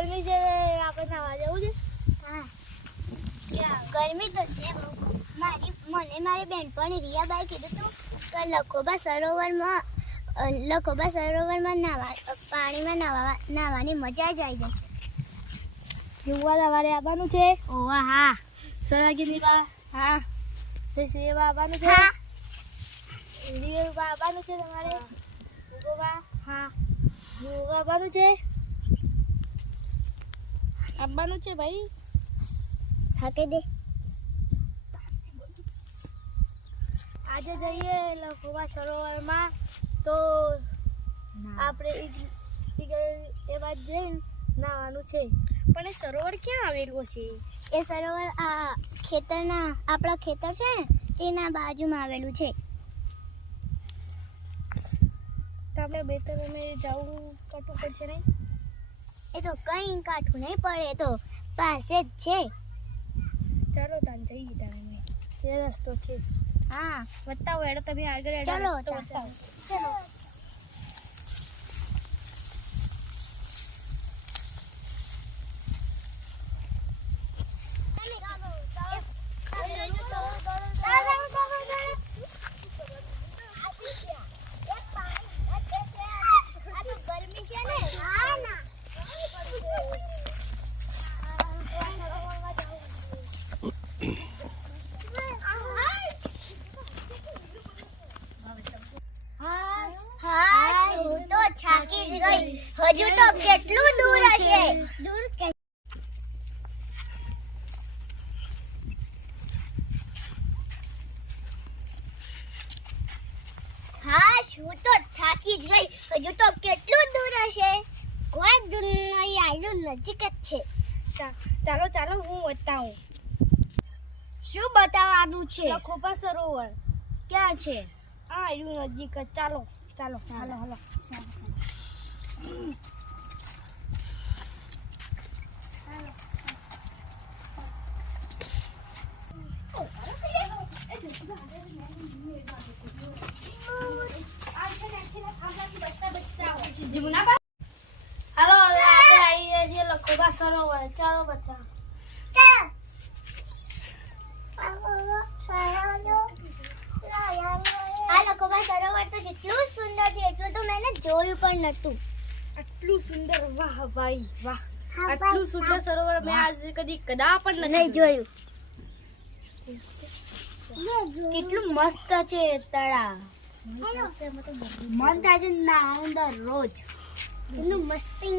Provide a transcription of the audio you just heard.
ગરમી છે આપણે નાવા જવું છે. હા ગરમી તો છે મારી બેનપણી રિયાબાઈ કીધું તું કે લખોબા સરોવરમાં પાણીમાં નાવાની મજા જ આવી જશે. જોવા સવારે આવવાનું છે. ઓવા હા સોનાગીરી બા હા સેવા આવવાનું છે. હા રિયલ બા આવવાનું છે તમારે. ગોબા હા ગોબા આવવાનું છે. આવવાનું છે ભાઈ. હા કે દે આજે જઈએ લખોબા સરોવરમાં તો આપણે એ બાદ જઈને નાવાનું છે. પણ એ સરોવર ક્યાં આવેલું છે? એ સરોવર આ આપણા ખેતર છે ને તેના બાજુમાં આવેલું છે. તો આપણે બે ત્રણ જવું કાઢવું પડશે નહીં? એ તો કઈ કાઠું નહીં પડે, એ તો પાસે જ છે. ચાલો તાન જઈએ તાને. એ રસ્તો છે. હા બતાવો એડો તમે આગળ એડો ચલો રસ્તો બતાવો. ચલો હું તો થાકી જ ગઈ. હજુ તો કેટલું દૂર હશે. હું તો થાકી જ ગઈ. હજુ તો કેટલું દૂર હશે. કોઈ દૂર નહીં, આયલું નજીક જ છે. ચાલો ચાલો હું બતાવું. શું બતાવવાનું છે? લખોબા સરોવર ક્યાં છે? આ આવ્યું નજીક જ. ચાલો ચાલો હાલો હાલો. હાલો હવે આપણે આવીએ છીએ લખોબા સરોવર. ચાલો બતાવો. આ લખોબા સરોવર તો જેટલું સુંદર છે એટલું તો મેં જોયું પણ નતું. આટલું સુંદર, વાહ ભાઈ વાહ. હા, આટલું ભાઈ, સુંદર સરોવર મેં આજ કદા પણ નહીં નથી જોયું. કેટલું મસ્ત છે તળાવ. મન થાય છે નાવાનું દરરોજ. એટલું મસ્તી